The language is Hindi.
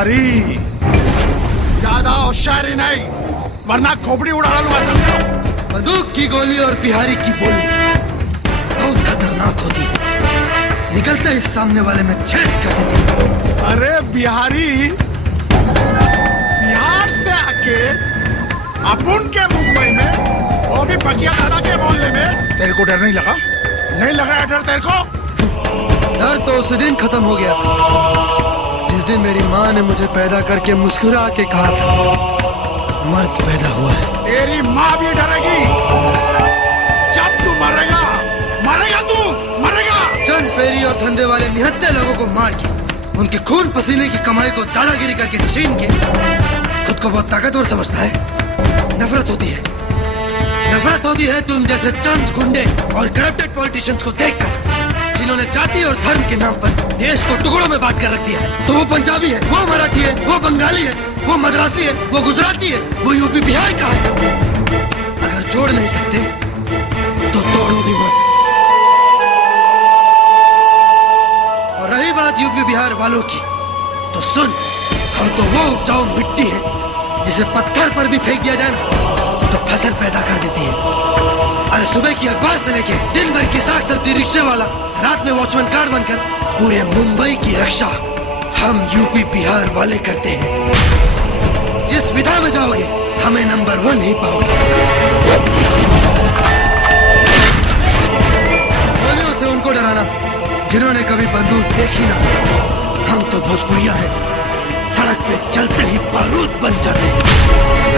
बिहारी, ज्यादा होशियारी नहीं वरना खोपड़ी उड़ा लूंगा समझो। बंदूक की गोली और बिहारी की बोली बहुत खतरनाक होती है, निकलते ही सामने वाले में छेद कर देती। अरे बिहारी, बिहार से आके अपुन के मुंबई में, वो भी बगिया दादा के मोहल्ले में, तेरे को डर नहीं लगा? नहीं लग रहा है डर तेरे को? डर तो उस दिन खत्म हो गया था जिस दिन मेरी माँ ने मुझे पैदा करके मुस्कुरा के कहा था मर्द पैदा हुआ है। तेरी माँ भी डरेगी जब तू मरेगा। मरेगा तू, मरेगा। चंद फेरी और धंधे वाले निहत्थे लोगों को मार के, उनके खून पसीने की कमाई को दादागिरी करके छीन के खुद को बहुत ताकतवर समझता है। नफरत होती है, नफरत होती है तुम जैसे चंद गुंडे और करप्टेड पॉलिटिशियंस को देखकर, जिन्होंने जाति और धर्म के नाम पर देश को टुकड़ों में बांट कर रख दिया है। तो वो पंजाबी है, वो मराठी है, वो बंगाली है, वो मद्रासी है, वो गुजराती है, वो यूपी बिहार का है। अगर जोड़ नहीं सकते तो तोड़ो भी मत। और रही बात यूपी बिहार वालों की, तो सुन, हम तो वो उपजाऊ मिट्टी है जिसे पत्थर पर भी फेंक दिया जाए ना तो फसल पैदा कर देती है। अरे सुबह की अखबार से लेके दिन भर की साग सब्जी रिक्शे वाला, रात में वॉचमैन गार्ड बनकर पूरे मुंबई की रक्षा हम यूपी बिहार वाले करते हैं। जिस विधा में जाओगे हमें नंबर 1 ही पाओगे। गोलियों से उनको डराना जिन्होंने कभी बंदूक देखी ना। हम तो भोजपुरिया हैं, सड़क पे चलते ही बारूद बन जाते हैं।